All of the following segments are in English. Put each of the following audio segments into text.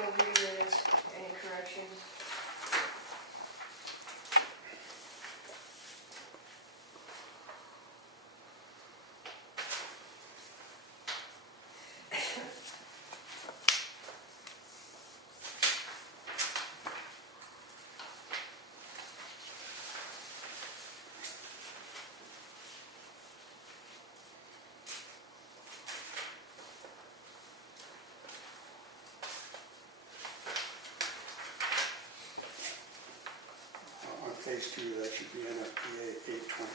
over your minutes, any corrections? On phase 2, that should be NFPA 820.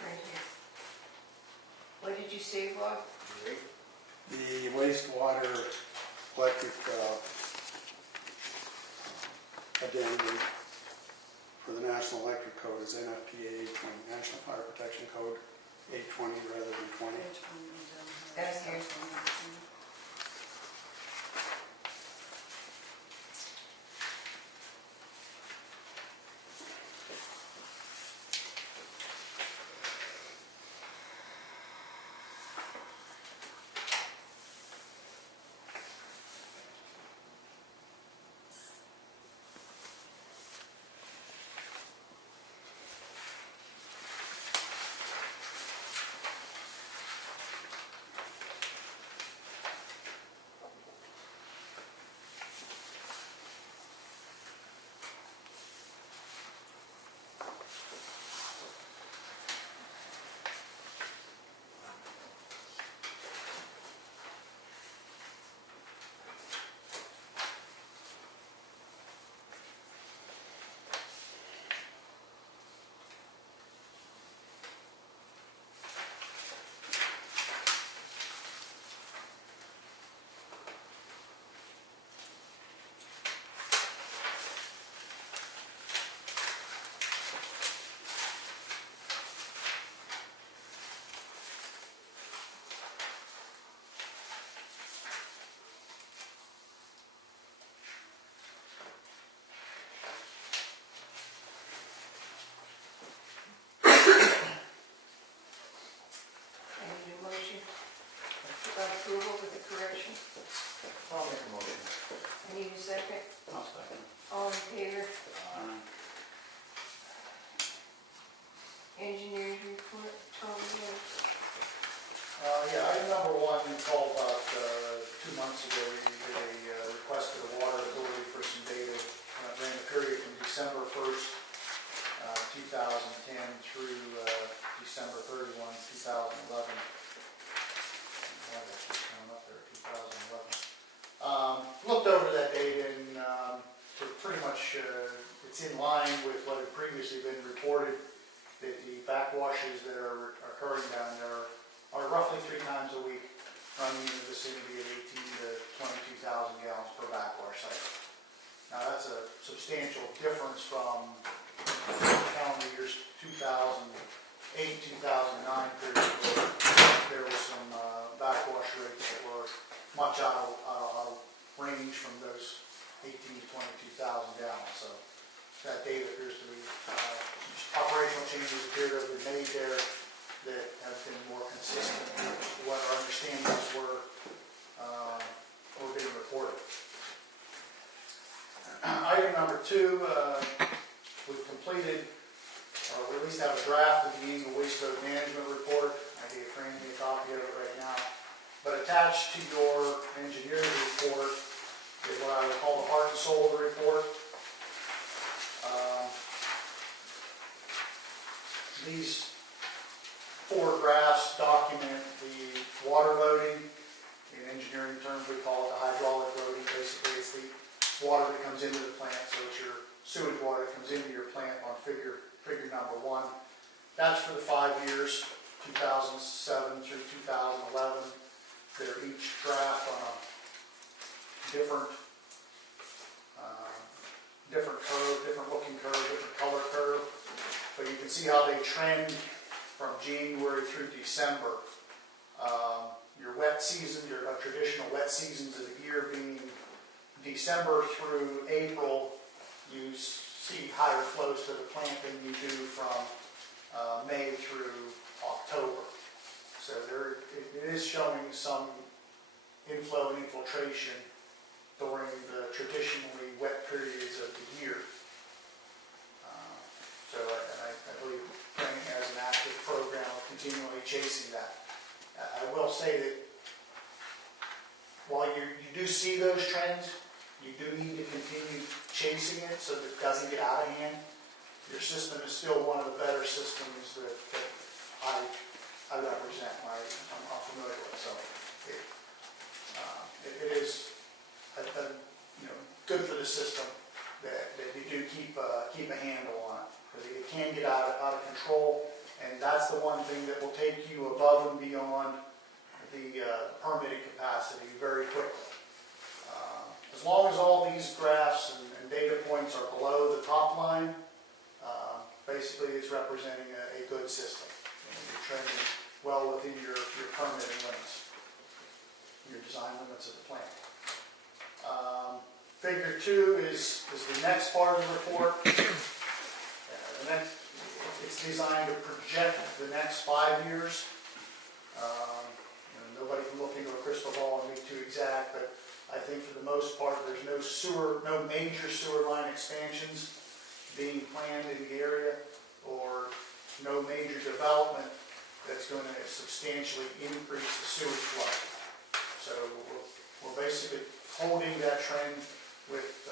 Right here. What did you say, Bob? The wastewater electric addendum for the National Electric Code is NFPA 820, National Fire Protection Code 820 rather than 20. That's here. Approval with the correction. I'll make a motion. I need a second. I'll second. All in favor? Engineers report, Tom, Yeah, item number 1, we called about 2 months ago. We did a request to the Water Authority for some data. Ran the period from December 1st, 2010 through December 31, 2011. Looked over that data and pretty much it's in line with what had previously been reported, that the backwashes that are occurring down there are roughly 3 times a week, running in the vicinity of 18 to 22,000 gallons per backwash cycle. Now that's a substantial difference from calendar years 2008, 2009 period, where there was some backwash rates that were much out of range from those 18 to 22,000 gallons. So that data appears to be, operational changes appear to have been made there that have been more consistent with what our understandings were being reported. Item number 2, we've completed, or we at least have a draft of the annual waste road management report. I gave Franny a copy of it right now. But attached to your engineering report is what I would call the heart and soul of the report. These 4 graphs document the water loading. In engineering terms, we call it the hydraulic loading. Basically, it's the water that comes into the plant, so it's your sewage water that comes into your plant on figure number 1. That's for the 5 years, 2007 through 2011. They're each graphed on a different curve, different looking curve, different color curve. But you can see how they trend from January through December. Your wet season, your traditional wet seasons of the year being December through April, you see higher flows to the plant than you do from May through October. So it is showing some inflow and infiltration during the traditionally wet periods of the year. I believe planning has an active program of continually chasing that. I will say that while you do see those trends, you do need to continue chasing it so that it doesn't get out of hand. Your system is still one of the better systems that I represent, I'm familiar with. So it is good for the system that you do keep a handle on it, because it can get out of control, and that's the one thing that will take you above and beyond the permitted capacity very quickly. As long as all these graphs and data points are below the top line, basically it's representing a good system. You're trending well within your permitting limits, your design limits of the plant. Figure 2 is the next part of the report. It's designed to project the next 5 years. Nobody can look into a crystal ball and be too exact, but I think for the most part there's no major sewer line expansions being planned in the area, or no major development that's going to substantially increase the sewage flow. So we're basically holding that trend with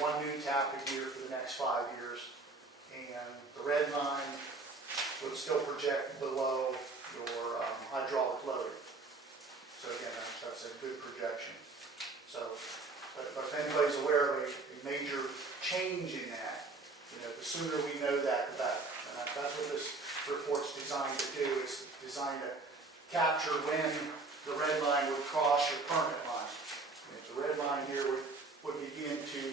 one new tap a year for the next 5 years, and the red line would still project below your hydraulic loading. So again, that's a good projection. So, but if anybody's aware of a major change in that, the sooner we know that, the better. And that's what this report's designed to do. It's designed to capture when the red line would cross your permit line. And if the red line here would begin to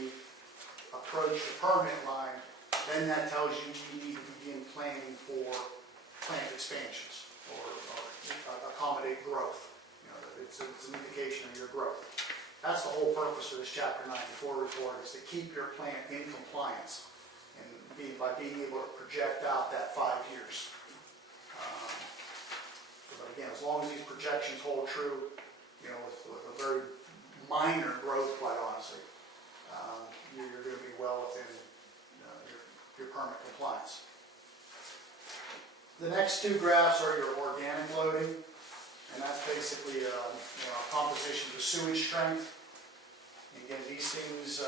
approach the permit line, then that tells you need to begin planning for plant expansions or accommodate growth. It's an indication of your growth. That's the whole purpose of this Chapter 94 report, is to keep your plant in compliance, and by being able to project out that 5 years. But again, as long as these projections hold true, with a very minor growth, quite honestly, you're going to be well within your permit compliance. The next 2 graphs are your organic loading, and that's basically a composition of the sewage strength. And again, these things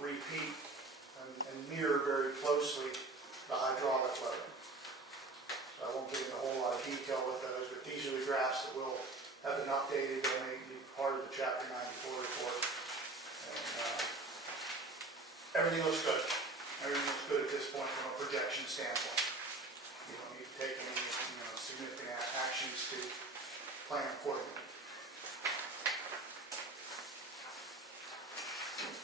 repeat and mirror very closely the hydraulic loading. So I won't get into a whole lot of detail with those, but these are the graphs that will have been updated. They may be part of the Chapter 94 report. And everything looks good. Everything looks good at this point from a projection standpoint. You don't need to take any significant actions to plan accordingly.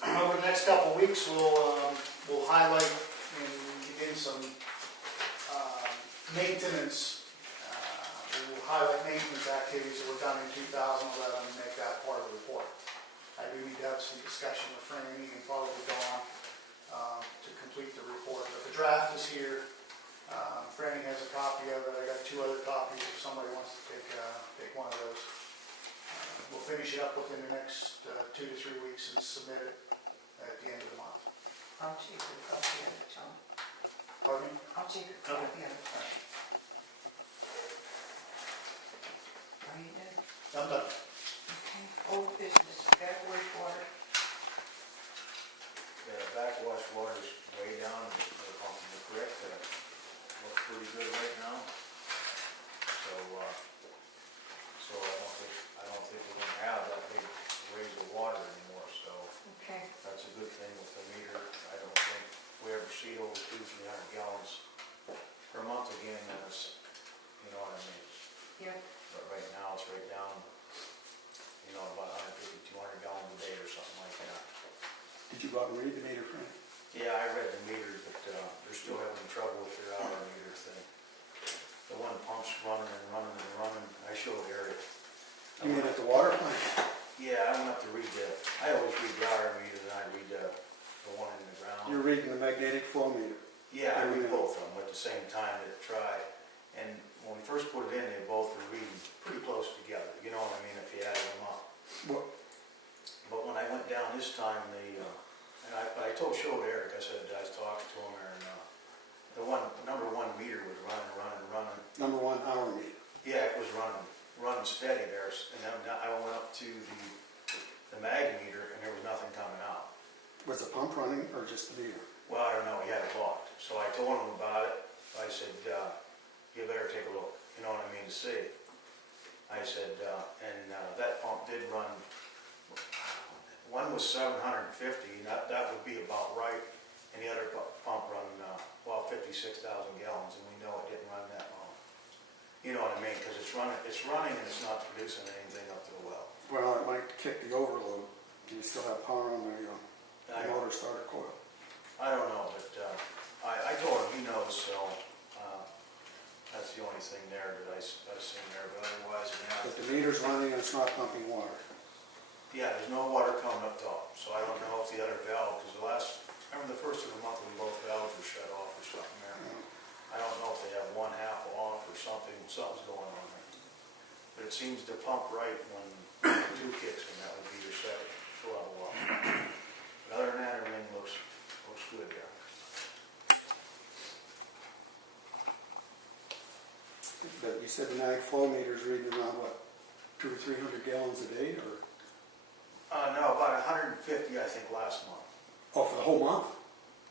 Over the next couple of weeks, we'll highlight and begin some maintenance. We'll highlight maintenance activities that were done in 2011 and make that part of the report. I do need to have some discussion with Franny and probably Dawn to complete the report. But the draft is here. Franny has a copy of it. I got 2 other copies if somebody wants to take one of those. We'll finish it up within the next 2 to 3 weeks and submit it at the end of the month. I'll take a copy of it, Tom. Pardon me? I'll take a copy of it. Are you done? I'm done. Okay. Old business, backwash water. The backwash water's way down, the pump in the creek, looks pretty good right now. So I don't think we're gonna have that big raise of water anymore, so Okay. that's a good thing with the meter. I don't think we ever see over 200-300 gallons per month again, and it's, you know what I mean? Yep. But right now, it's right down, about 150-200 gallons a day or something like that. Did you go out and read the meter, Frank? Yeah, I read the meters, but they're still having trouble with their hour meter thing. The one pump's running and running and running. I showed Eric. You mean at the water plant? Yeah, I don't have to read that. I always read the hour magnetic flow meter. Yeah, I read Yeah. both of them at the same time to try. And when we first put it in, they both were reading pretty close together, you know what I mean, if you added them up. What, But when I went down this time, and I showed Eric, I said, I was talking to him there, and the number one meter was running. number one, hour meter. Yeah, it was running steady there, and then I went up to the mag meter, and there was nothing coming out. Was the pump running or just the meter? Well, I don't know, he had it locked, so I told him about it. I said, you better take a look, you know what I mean, to see. I said, that pump did run, one was 750, that would be about right, and the other pump run, 56,000 gallons, and we know it didn't run that long. You know what I mean, because it's running and it's not producing anything up to the well. Well, it might kick the overload. Do you still have power on the I don't- motor starter coil? I don't know, but I told him, he knows, so that's the only thing there that I seen there, but otherwise, But the meter's running and it's not pumping water. yeah, there's no water coming up top, so I don't know if the other valve, because remember the first of the month when both valves were shut off or something there. I don't know if they have one half off or something's going on there. But it seems to pump right when the two kicks, and that would be your second level up. But other than that, everything looks good there. But you said the mag flow meter's reading around what, 200 or 300 gallons a day, or? No, about 150, I think, last month. Oh, for the whole month?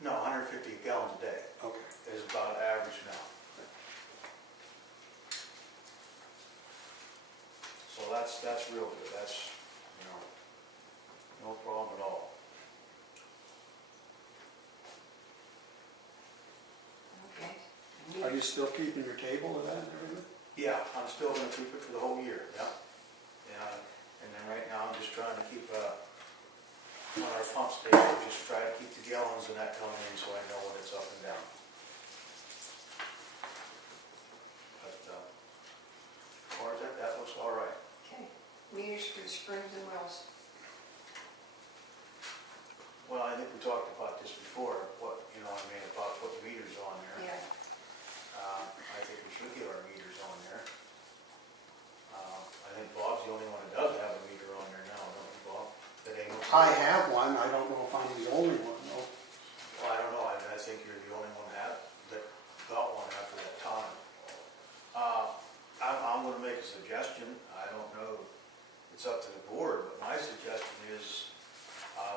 No, 150 gallons a day Okay. is about average now. So that's real good. That's, no problem at all. Okay. Are you still keeping your table of that and everything? Yeah, I'm still gonna keep it for the whole year, yeah. Yeah, and then right now I'm just trying to keep, on our pump station, just try to keep the gallons and that coming in so I know when it's up and down. But, as far as that looks all right. Okay. Meters for the springs and wells. Well, I think we talked about this before, about putting meters on there. Yeah. I think we should get our meters on there. I think Bob's the only one that does have a meter on there now, don't you, Bob? That ain't no- I have one. I don't know if I'm the only one, though. Well, I don't know, I think you're the only one that got one after that time. I'm gonna make a suggestion, I don't know, it's up to the board, but my suggestion is,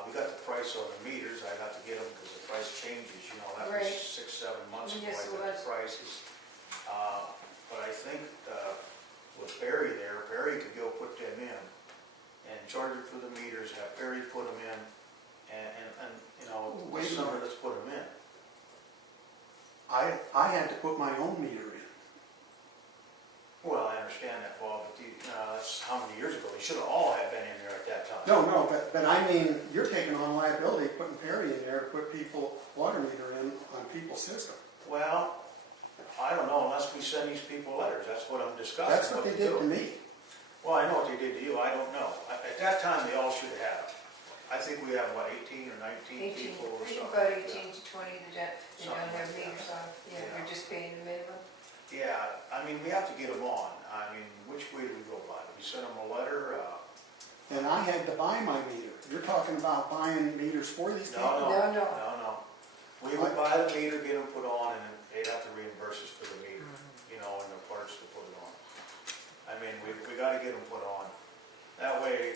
we got the price on the meters, I got to get them because the price changes, that was Right. 6-7 months ago, Yes, I it got was. the prices. But I think, with Barry there, Barry could go put them in and charge it for the meters, have Barry put them in, and Wait a this summer, minute. let's put them in. I had to put my own meter in. Well, I understand that, Bob, but that's how many years ago? They should have all have been in there at that time. No, but I mean, you're taking on liability, putting Perry in there to put water meter in on people's system. Well, I don't know, unless we send these people letters, that's what I'm discussing. That's what they to did do. to me. Well, I know what they did to you, I don't know. At that time, they all should have. I think we have, 18 or 19 18, people or I think something. about like that. 18 to 20 that they Something don't have like that. meters on. Yeah, Yeah. they're just paying the minimum. Yeah, we have to get them on. Which way do we go by? Do we send them a letter? And I had to buy my meter. You're talking about buying meters for these people? No. We would buy the meter, get them put on, and they'd have to reimburse us for the meter, and the parts to put it on. We gotta get them put on. That way,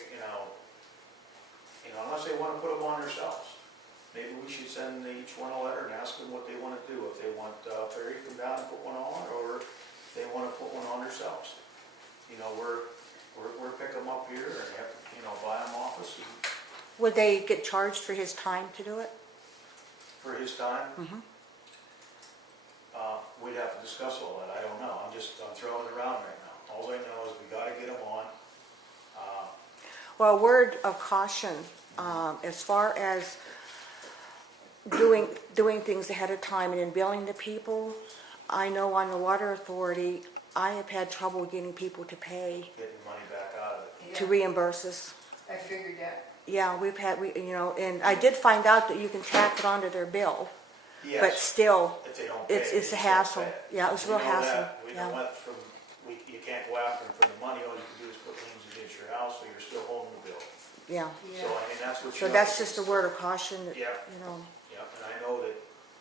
unless they wanna put them on themselves. Maybe we should send each one a letter and ask them what they wanna do. If they want Perry to come down and put one on, or if they wanna put one on themselves. We're pick them up here and have to, buy them off us Would they get charged for his time to do it? for his time. Mhm. We'd have to discuss all that. I don't know. I'm throwing it around right now. All I know is we gotta get them on. Well, a word of caution, as far as doing things ahead of time and then billing the people, I know on the water authority, I have had trouble getting people to pay, Getting money back out of it. to Yeah, reimburse us. I figured that. Yeah, and I did find out that you can tack it onto their bill. Yes. but still, If they don't pay. it's they a just don't hassle. pay it. Yeah, it was a We real know hassle, that. We know yeah. what you can't go after them for the money, all you can do is put liens against your house, so you're still holding the bill. Yeah, So, I mean, that's what you. so that's just a word of caution that, Yeah. you know, Yeah, and I know that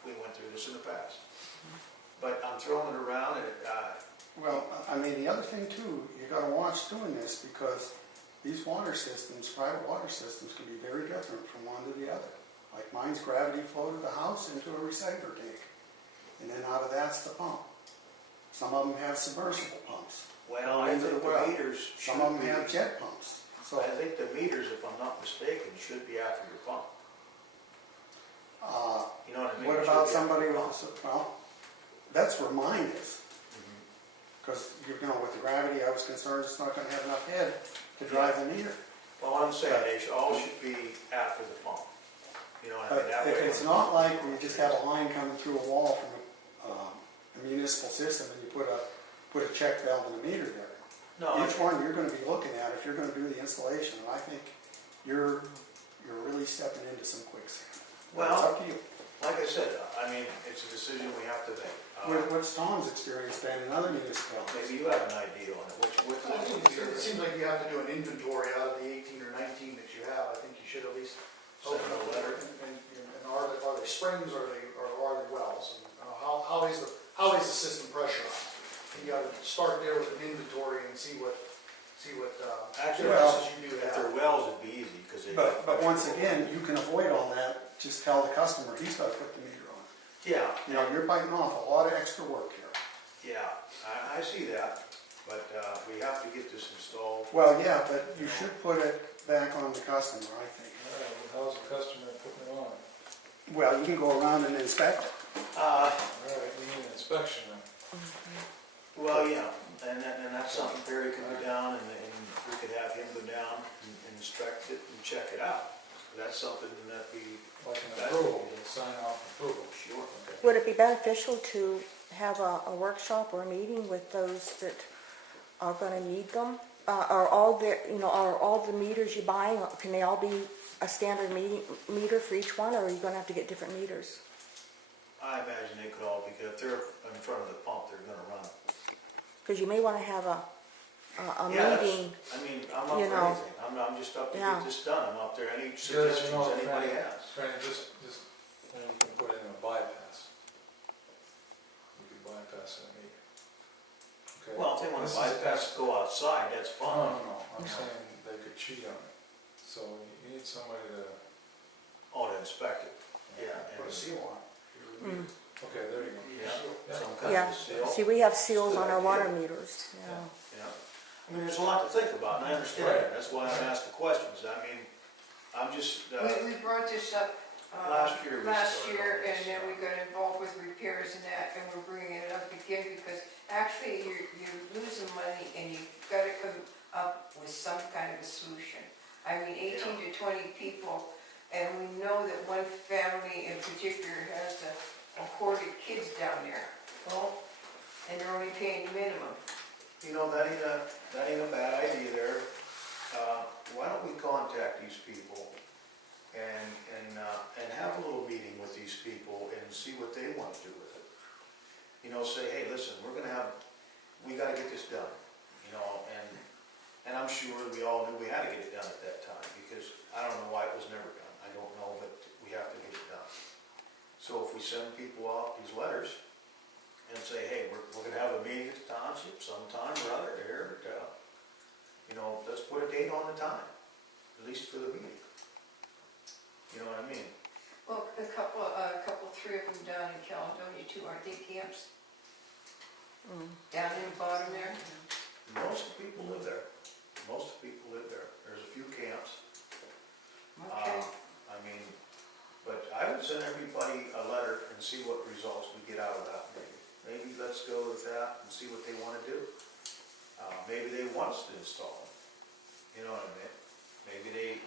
we went through this in the past. But I'm throwing it around and Well, I mean, the other thing too, you gotta watch doing this because these water systems, private water systems can be very different from one to the other. Like mine's gravity flow to the house into a recycler tank. And then out of that's the pump. Some of them have submersible pumps. well, I Into think the the well. meters Some should of them be, have jet pumps. So, I think the meters, if I'm not mistaken, should be after your pump. You know what I mean? what It should about be somebody after with, your pump. well, that's where mine is. Mhm. Because, you know, with the gravity, I was concerned it's not gonna have enough head to drive the meter. Well, what I'm saying, they should, all should be after the pump. You know what I mean? But That way it's when- not like we just have a line coming through a wall from a municipal system and you put a check valve in the meter there. No, Each one you're gonna be looking at if you're gonna do the installation, and I think you're really stepping into some quicksand. But it's Well- up to you. like I said, I mean, it's a decision we have to make. What's Tom's experience been in other municipalities? Maybe you have an idea on it, It seems like you have to do an inventory out of the 18 or 19 that you have. I think you should at least Send open a up letter. and are they springs or are they wells? And, how is the system pressure on it? And you gotta start there with an inventory and see what Actually, differences you do if they're have. wells, it'd be easy, because they. But once again, you can avoid all that, just tell the customer, he's gotta put the meter on. Yeah, You know, you're biting off a lot of extra work here. yeah, I see that, but we have to get this installed. Well, yeah, but you should put it back on the customer, I think. How's the customer putting it on? Well, you can go around and inspect it. All right, we need an inspection then. Well, yeah, and that's something Barry could go down and we could have him go down and inspect it and check it out. That's something that we, Like an approval, sign off approval. sure. Okay. would it be beneficial to have a workshop or a meeting with those that are gonna need them? Are all the, you know, are all the meters you're buying, can they all be a standard meter for each one, or are you gonna have to get different meters? I imagine they could all, because if they're in front of the pump, they're gonna run. Because you may wanna have a Yeah, that's- meeting, I mean, I'm up you for know. anything, I'm just up to Yeah. get this done, I'm up there, any Just, suggestions you know, anybody Franny, has. Franny, just, then you can put in a bypass. You can bypass that meter. Okay. Well, if they wanna This is- bypass, go outside, that's No, fine. no, I'm No. saying they could cheat on it. So you need somebody to, Oh, to inspect it, yeah. Put a and- seal on it. okay, there you go. Yeah, some kind yeah. of seal. See, we have seals Good on our idea. water meters, yeah. Yeah, I mean, there's a lot to think about, and I understand that, that's why I'm asking questions, I mean, I'm just, We brought this up, Last year we last started year, on this, and then yeah. we got involved with repairs and that, and we're bringing it up again, because actually, you're losing money, and you've gotta come up with some kind of a solution. I mean, 18 to 20 people, and we know that one family in particular has a horde of kids down there. Well, and they're only paying the minimum. you know, that ain't a bad idea there. Why don't we contact these people and have a little meeting with these people and see what they want to do with it? You know, say, hey, listen, we gotta get this done, you know, and I'm sure we all knew we had to get it done at that time, because I don't know why it was never done, I don't know, but we have to get it done. So if we send people out these letters and say, hey, we're gonna have a meeting at the township sometime or other here, you know, let's put a date on the time, at least for the meeting. You know what I mean? Well, three of them down in Caledonia too, aren't they camps? Down in the bottom there? Most people live there. Most people live there. There's a few camps. Okay. I mean, but I would send everybody a letter and see what results we get out of that maybe. Maybe let's go with that and see what they want to do. Maybe they want us to install them. You know what I mean? Maybe they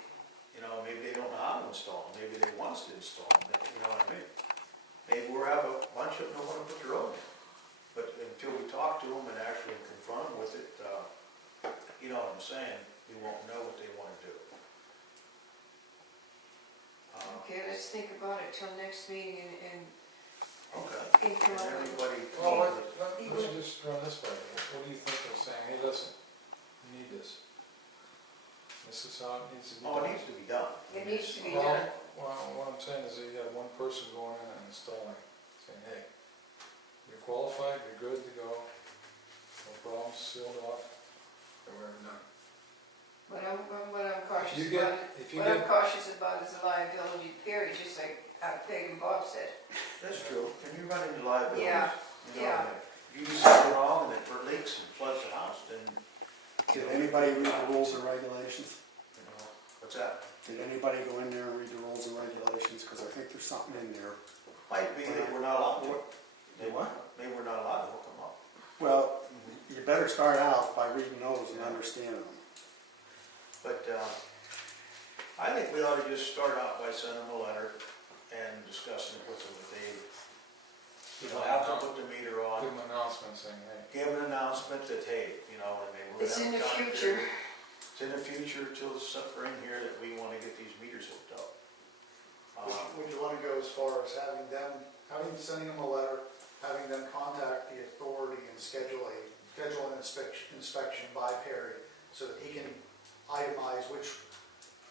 don't know how to install them. Maybe they want us to install them. You know what I mean? Maybe we'll have a bunch of them that want to put their own in. But until we talk to them and actually confront them with it, you know what I'm saying, we won't know what they want to do. Okay, let's think about it till next meeting and Okay. can come And up with. everybody, Well, let's just run this way. What do you think of saying, hey, listen, you need this? This is how it needs to be oh, done. it needs to be done. It needs to be Well, done. what I'm saying is that you have one person going in and installing, saying, hey, you're qualified, you're good to go, no problems, sealed off, and we're done. What I'm cautious If you about, get, if you what I'm get, cautious about is the liability period, just like Peg and Bob said. That's true, and you run into liabilities. Yeah, You know, yeah. If you do something wrong and it leaks and floods the house, then, Did anybody read the rules and regulations? you know, what's that? Did anybody go in there and read the rules and regulations? Because I think there's something in there. Might be that we're not allowed to. They what? Maybe we're not allowed to hook them up. Well, you better start out by reading those and understanding them. But, I think we ought to just start out by sending them a letter and discussing it with them, that they, you know, have to put the meter on. give them an announcement saying, hey, Give an announcement that, hey, you know, I mean, we're It's in gonna the have a time future. period. It's in the future till the spring here that we wanna get these meters hooked up. Would you want to go as far as sending them a letter, having them contact the authority and schedule an inspection by Perry, so that he can itemize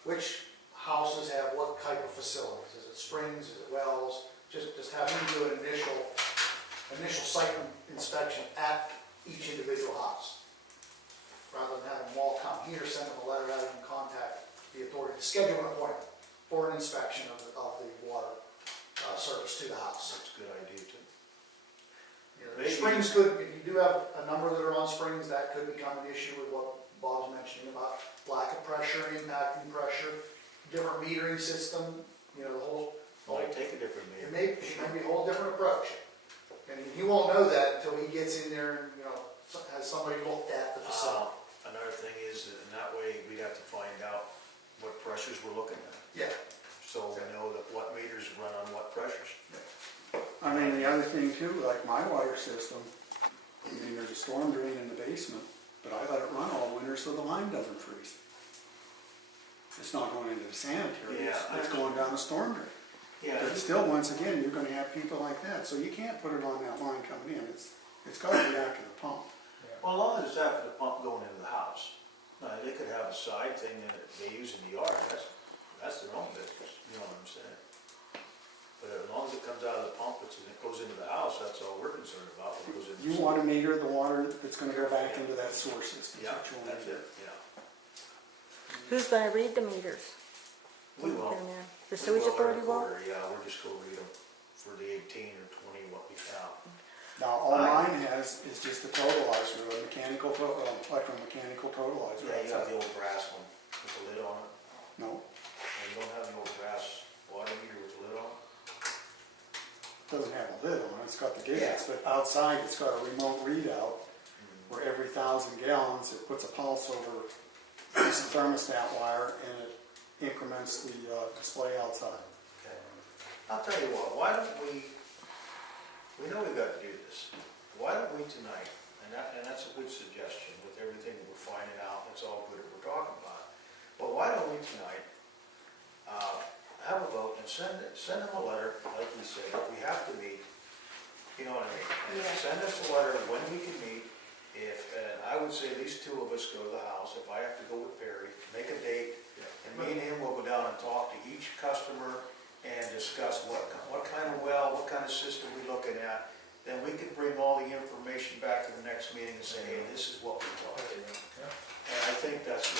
which houses have what type of facilities, is it springs, is it wells, just have him do an initial site inspection at each individual house, rather than having them all come here, send them a letter, having them contact the authority to schedule an appointment for an inspection of the water service to the house. That's a good idea too. You know, Maybe- Springs could, if you do have a number that are on springs, that could become an issue with what Bob's mentioning about lack of pressure, impacting pressure, different metering system, you know, the whole, Might take a different it meter. may be a whole different approach. And he won't know that until he gets in there and, you know, has somebody looked at the facility. Another thing is that in that way, we'd have to find out what pressures we're looking at. Yeah. So we know that what meters run on what pressures. I mean, the other thing too, like my water system, I mean, there's a storm drain in the basement, but I let it run all winter so the line doesn't freeze. It's not going into the sanitary, it's going down the storm drain. Yeah. But still, once again, you're gonna have people like that, so you can't put it on that line coming in, it's gotta be after the pump. Well, as long as it's after the pump going into the house. They could have a side thing that they use in the yard, that's their own business, you know what I'm saying? But as long as it comes out of the pump, it goes into the house, that's all we're concerned about. It goes into You the- wanna meter the water that's gonna go back into that sewer system. Yeah, what you wanna that's do. it, yeah. Who's gonna read the meters? We will. The sewage authority will? Yeah, we're just gonna read them for the 18 or 20 what we count. Now, all mine has is just a totalizer, a mechanical, electromechanical totalizer. Yeah, you have the old brass one with the lid on it. No, And you don't have the old brass water meter with the lid on it? doesn't have a lid on it, it's got the gas, but outside it's got a remote readout where every 1,000 gallons, it puts a pulse over this thermostat wire and it increments the display outside. Okay. I'll tell you what, why don't we know we've got to do this. Why don't we tonight, and that's a good suggestion with everything that we're finding out, it's all good that we're talking about. But why don't we tonight, have a vote and send them a letter, like we said, we have to meet, you know what I mean? And Yeah. send us a letter when we can meet, and I would say at least 2 of us go to the house, if I have to go with Perry, make a date, and me and him will go down and talk to each customer and discuss what kind of well, what kind of system we're looking at. Then we can bring all the information back to the next meeting and say, hey, this is what we thought. yeah. And I think that's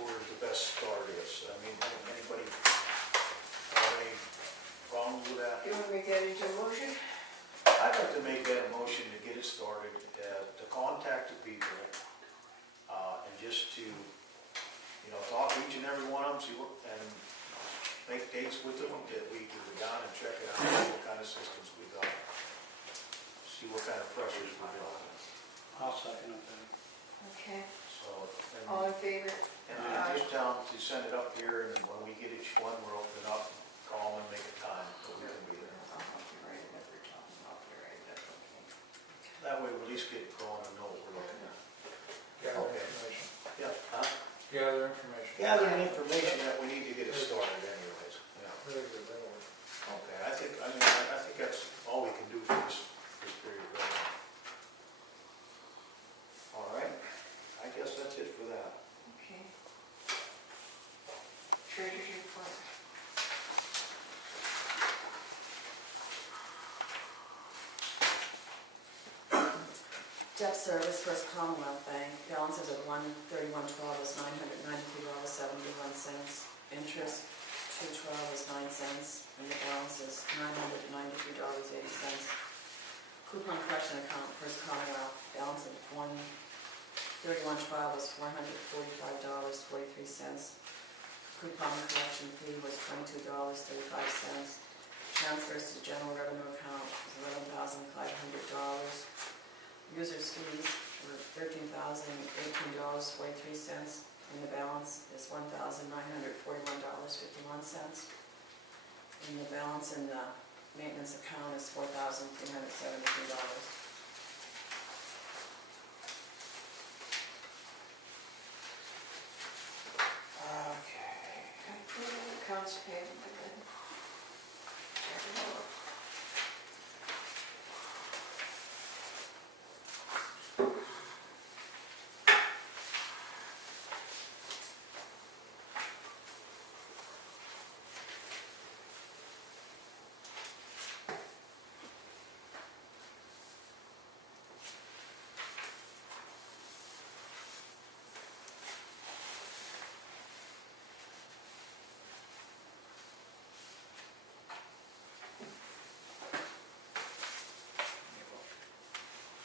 where the best start is. I mean, anybody have any problems with that? You wanna make that into a motion? I'd like to make that a motion to get it started, to contact the people, and just to, you know, talk to each and every one of them, and make dates with them, that we can go down and check it out, see what kind of systems we got, see what kind of pressures we're dealing with. I'll second it then. Okay, So, all in favor? and then just tell them to send it up here, and when we get each one, we'll open it up, call them and make a time, so we can be there. I'll help you write it up, or Tom will help you write it up, okay. That way we at least get it going and know what we're looking at. Gather Okay. information. Yeah, huh? Gather information. Gather the information that we need to get it started anyways. Yeah. Very good, that'll work. Okay, I think that's all we can do treasurer's report. Debt service, First Commonwealth Bank, balances of $131.12 is $993.71. Interest, $212 is 9 cents, and the balance is $993.80. Coupon collection account, First Commonwealth, balance of $131.12 is $445.43. Coupon collection fee was $22.35. Transfers to general revenue account is $11,500. Users fees were $13,018.43, and the balance is $1,941.51. And the balance in the maintenance account is $4,373. Okay. Approval of accounts payable again.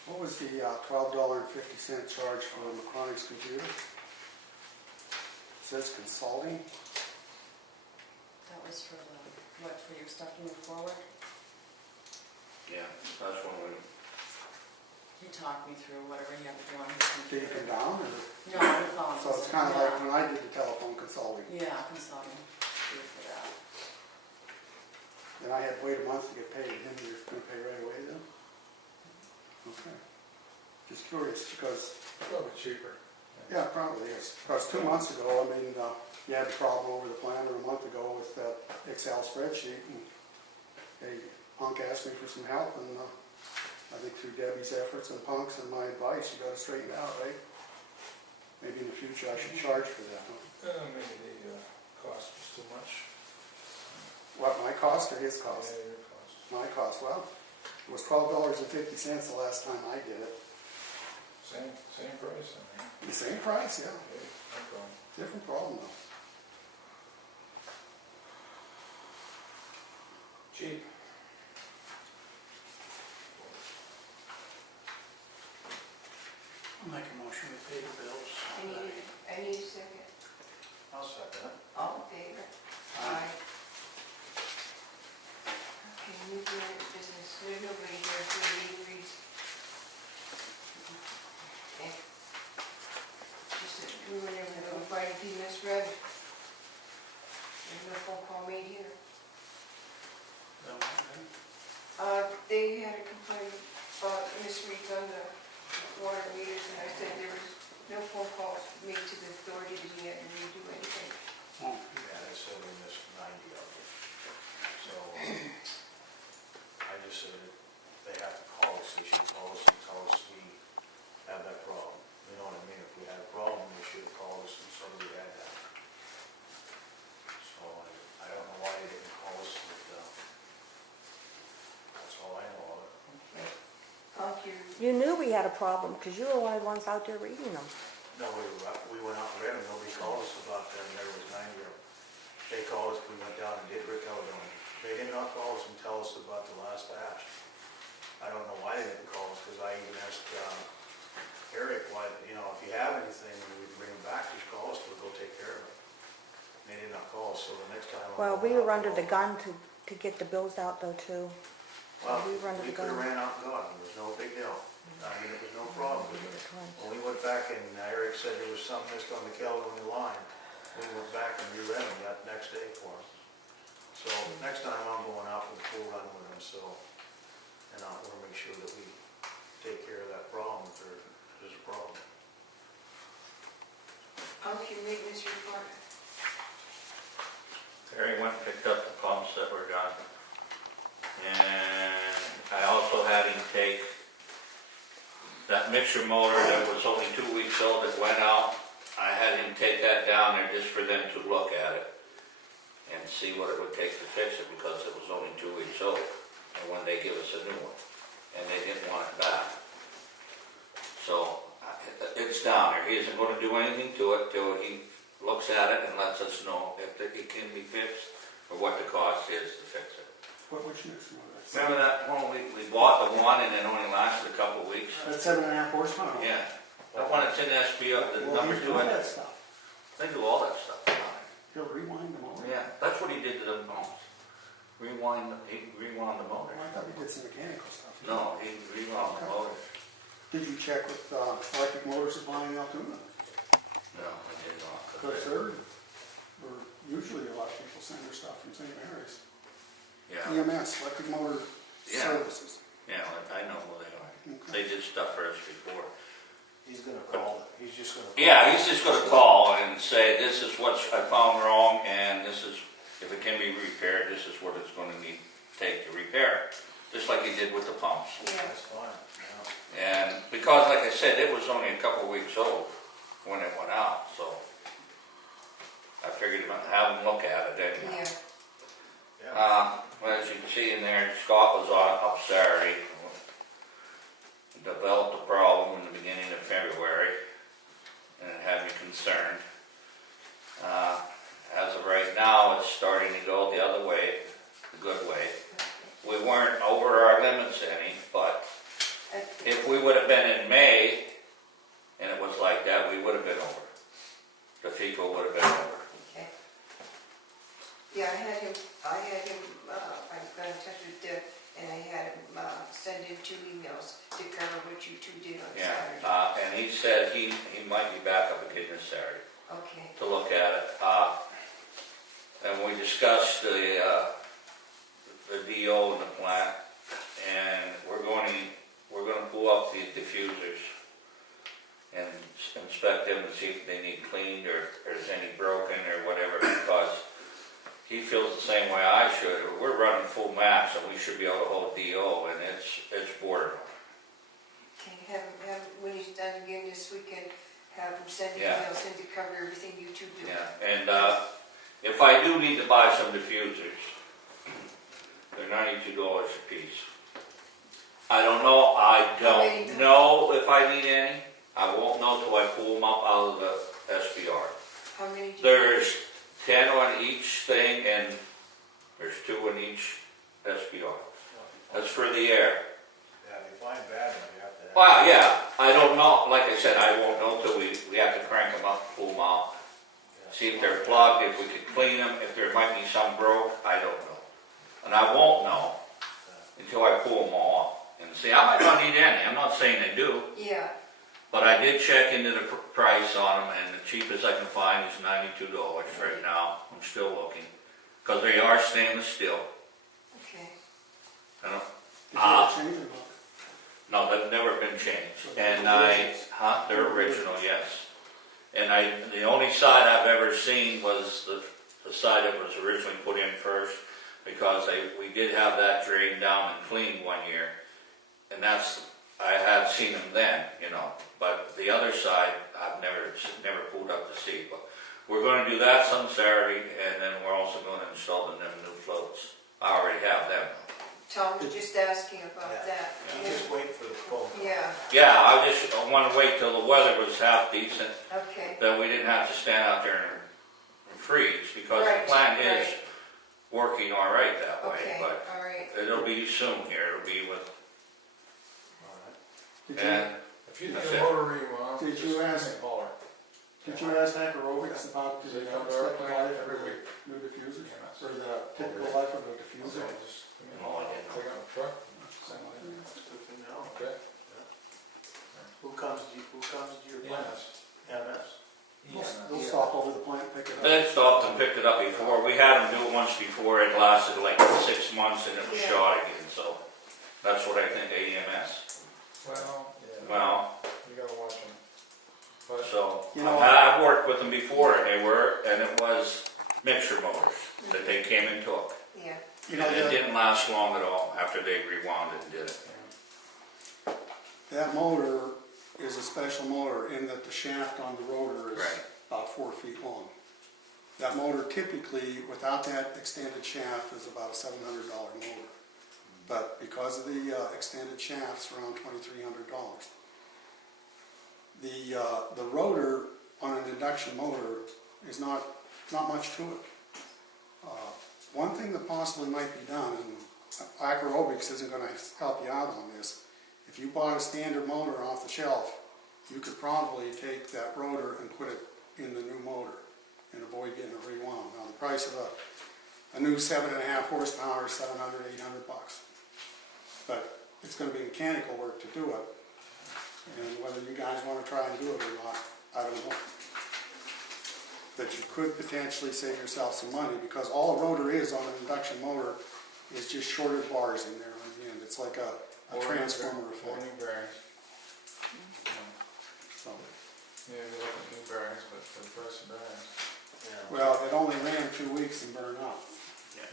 What was the $12.50 charge for Macronix computer? It says consulting. That was for the, what, for your stuff to move forward? Yeah, that's when we, He talked me through whatever he had to do on his Did it computer. come down? Or? No, the phone. So it's kind of like when I did the telephone consulting. Yeah, consulting fee for that. Then I had to wait a month to get paid. Then you're going to pay right away then? Okay. Just curious because, Probably cheaper. yeah, probably is. Because 2 months ago, I mean, you had a problem over the planner a month ago with that Excel spreadsheet. And Punk asked me for some help, and I think through Debbie's efforts and Punk's and my advice, you got to straighten it out, right? Maybe in the future I should charge for that. Huh? Maybe the cost was too much. What, my cost or his cost? Yeah, your cost. My cost, well, it was $12.50 the last time I did it. Same price, I mean. The same price, yeah. Okay, no problem. Different problem though. Cheap. I'll make a motion to pay the bills. I need a second. I'll second it. All in favor? Aye. Okay, new business, there's nobody here for legal reasons. Okay. Just that we were never notified if you misread. There's no phone call made here. They had a complaint about misreads on the water meters, and I said there was no phone calls made to the authority that we had to redo anything. Oh, Yeah, they said we missed 90 of them. So, I just said that they have to call us, they should call us and tell us we have that problem. You know what I mean? If we had a problem, they should have called us and said we had that. So, I don't know why they didn't call us, but, that's all I know of it. Okay. Punk, You knew we had a problem because you were one of the ones out there reading them. No, we went out and read them, nobody called us about that, and there was 90 of them. They called us, we went down and did recover them. They did not call us and tell us about the last batch. I don't know why they didn't call us, because I even asked Eric, why, you know, if you have anything, we bring them back, just call us, we'll go take care of it. And they did not call us, so the next time. Well, we were under the gun to get the bills out though too. Well, we were under we the could have gun. ran out and got them, it was no big deal. I mean, it was no problem. We did it twice. When we went back and Eric said there was some missed on the Caledonia line, we went back and reread them that next day for him. So next time I'm going out for the full run with him, so, and I want to make sure that we take care of that problem if there is a problem. Punk, your maintenance report. Terry went and picked up the pumps that were done. And I also had him take that mixer motor that was only 2 weeks old that went out. I had him take that down there just for them to look at it. see what it would take to fix it because it was only 2 weeks old, and when they give us a new one, and they didn't want it back. So, it's down there, he isn't gonna do anything to it till he looks at it and lets us know if it can be fixed, or what the cost is to fix it. Which next one? Remember that one, we bought the one and it only lasted a couple of weeks? That's 7.5 horsepower. Yeah, that one that's in SPO, the Well, number he's 2, doing that stuff. they do all that stuff. He'll rewind them all. Yeah, that's what he did to the pumps. He rewound the motor. I thought he did some mechanical stuff. No, he rewound the motor. Did you check with Electric Motor Supply in Altoona? No, I did not. Because they're, usually a lot of people send their stuff from St. Mary's. Yeah, EMS, Electric Motor Yeah. Services. yeah, I know who they are. Okay. They did stuff for us before. He's gonna call, he's just gonna. Yeah, he's just gonna call and say, this is what I found wrong, and this is, if it can be repaired, this is what it's gonna need, take to repair it. Just like he did with the pumps. Yeah, That's fine, And because, like I said, it was only a couple weeks old when it went out, so I figured I'd have him look at it anyhow. yeah. Well, as you can see in there, Scott was on up Saturday. Developed a problem in the beginning of February, and it had me concerned. As of right now, it's starting to go the other way, the good way. We weren't over our limits any, but if we would have been in May, and it was like that, we would have been over. The FECO would have been over. Okay. Yeah, I got in touch with Deb, and I had him send in 2 emails to cover what you 2 did on Yeah, Saturday. and he said he might be back up again this Saturday Okay, to look at it. And we discussed the DO in the plant, and we're going to pull up the diffusers and inspect them to see if they need cleaned or if there's any broken or whatever, because he feels the same way I should. We're running full max and we should be able to hold DO, and it's borderline. okay, have him, when he's done again this weekend, have him send Yeah. emails in to cover everything you 2 do. Yeah, and if I do need to buy some diffusers, they're $92 a piece. I don't know, if I need any. I won't know till I pull them up out of the SBR. How many do you? There's 10 on each thing, and there's 2 in each SBR. That's for the air. Yeah, if you find bad enough, you have to. Well, yeah, I don't know, like I said, I won't know till we have to crank them up, pull them out. See if they're plugged, if we could clean them, if there might be some broke, I don't know. And I won't know until I pull them all off. And see, I might not need any, I'm not saying I do, Yeah, but I did check into the price on them, and the cheapest I can find is $92 right now. I'm still looking, because they are stainless steel. okay. I don't, Did you ever change them? no, they've never been changed. So they're And originals? they're original, yes. And the only side I've ever seen was the side that was originally put in first, because we did have that drained down and cleaned one year. And I had seen them then, but the other side, I've never pulled up to see. But we're gonna do that some Saturday, and then we're also gonna install them new floats. I already have them. Tom was just asking about Yeah. that. You just wait for the quote. Yeah, Yeah, I wanna wait till the weather was half decent, okay. that we didn't have to stand out there and freeze, because the Right, plant is right. working all right that way. Okay, But all right. it'll be soon here, it'll be with, Did you, and If you That's get it. a motor rewound, Did just you ask- holler. did you ask Aerobics about the They come to our expected plant life every of the week. new diffusers? Yes. Or the typical life of a diffuser? Just give me a No, I holler. didn't know. Take it on the truck, Same way. That's good to know. okay? Who comes to your plant? MS. They'll stop over the plant, pick it up. they stopped and picked it up before. We had them do it once before, it lasted like 6 months and it was Yeah. shot again, so that's what I think of EMS. Well, yeah, Well, you gotta watch them. But so, You know, I've worked with them before, and it was mixture motors that they came and took. Yeah, You know, And it didn't last long at all after they rewound it and did it. that motor is a special motor in that the shaft on the rotor is Right. about 4 feet long. That motor typically, without that extended shaft, is about a $700 motor. But because of the extended shafts, around $2,300. The rotor on an induction motor is not much to it. One thing that possibly might be done, and Acrobics isn't going to help you out on this, if you bought a standard motor off the shelf, you could probably take that rotor and put it in the new motor and avoid getting it rewound. Now, the price of a new 7.5 horsepower is $700, $800. But it's going to be mechanical work to do it. And whether you guys want to try and do it or not, I don't know. But you could potentially save yourself some money, because all a rotor is on an induction motor is just shorter bars in there on the end. It's like a transformer effect. New bearings. So, Yeah, we look at new bearings, but for the price of bearings. well, it only ran 2 weeks and burned out.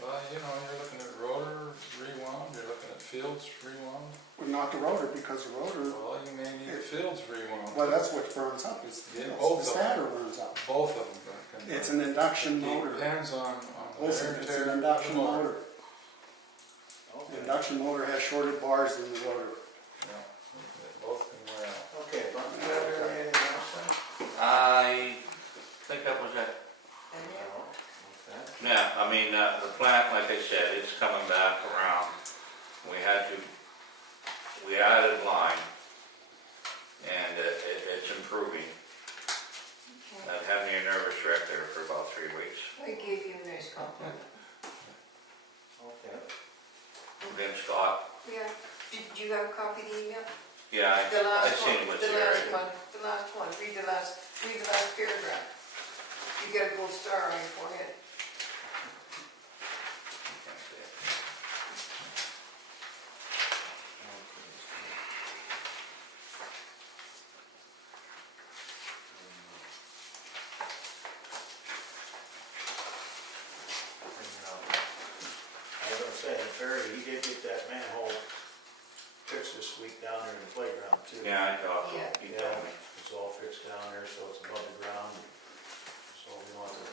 Well, you know, you're looking at rotor rewound, you're looking at fields rewound. Well, not the rotor, because the rotor, Well, you may need fields rewound. well, that's what burns up, is the Yeah, fields. both The of them. stator burns up. Both of them. But It's an induction motor. Depends on the Listen, wear and it's tear an of the induction motor. The Okay, induction motor has shorter bars than the rotor. Yeah, they both can wear out. okay, but you have anything else then? I think that was it. No? Okay. Yeah, I mean, the plant, like I said, it's coming back around. We added line, and it's improving. I've had me a nervous wreck there for about 3 weeks. I gave you a nice compliment. Okay. Then Scott, Yeah, did you have a copy of the email? yeah, The I last seen one, what's the there. last one, read the last paragraph. You got a gold star on your forehead. I was gonna say, Barry, he did get that manhole fixed this week down there in the playground too. Yeah, I talked to him, Yeah. he Yeah, told me. it's all fixed down there, so it's above the ground. So we want to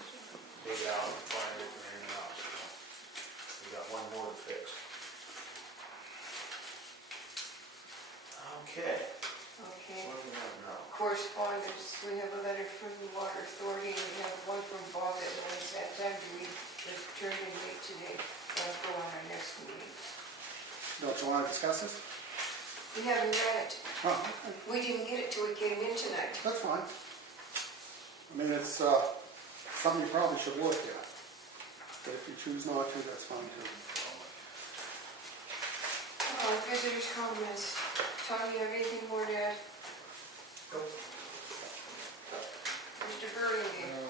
dig it out and find it and everything else. So we got one more to fix. Okay, Okay. what do we have now? Correspondence, we have a letter from the Water Authority, and we have one from Bob that was that time to read, just turned in late today. That'll go on our next meeting. Don't you want to discuss this? We haven't read it. Oh, okay. We didn't get it till we came in tonight. That's fine. I mean, it's something you probably should look at. But if you choose not to, that's fine too. Visitors' comments. Tom, you have anything more to add? Mr. Burlingame?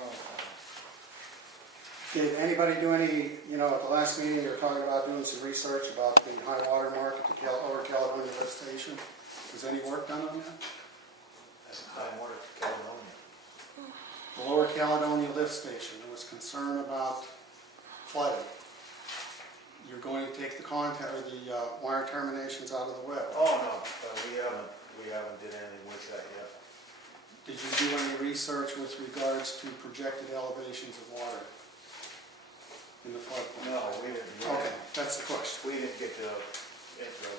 Did anybody do any, at the last meeting, you were talking about doing some research about the high water mark at the Lower Caledonia lift station? Was any work done on that? That's time work, Caledonia. The Lower Caledonia lift station, there was concern about flooding. You're going to take the contact, or the wire terminations out of the web. Oh, no, we haven't did anything with that yet. Did you do any research with regards to projected elevations of water in the floodplain? No, we didn't. Okay, that's the question. We didn't get to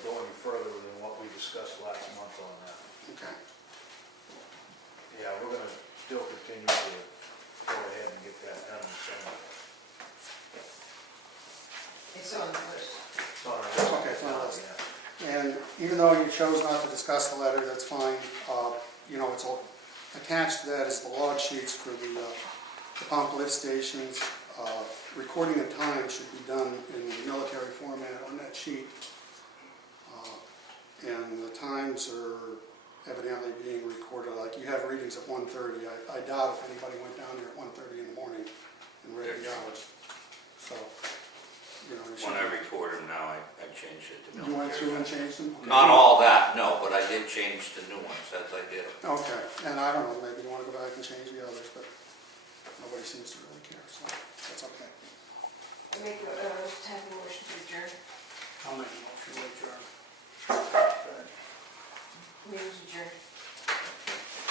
go any further than what we discussed last month on that. Okay. Yeah, we're gonna still continue to go ahead and get that done in December. It's on the list. It's on our list. Okay, it's on the list. Yeah. And even though you chose not to discuss the letter, that's fine. It's all attached to that is the log sheets for the pump lift stations. Recording the time should be done in the military format on that sheet. And the times are evidently being recorded, like you have readings at 1:30. I doubt if anybody went down there at 1:30 in the morning and read the hours. So, you should. When I record them now, I changed it to military. You went through and changed them? Okay. Not all that, no, but I did change the new ones as I did them. Okay, and I don't know, maybe you want to go back and change the others, but nobody seems to really care, so that's okay. I make a, have a motion to adjourn. I'll make a motion to adjourn. Meeting's adjourned.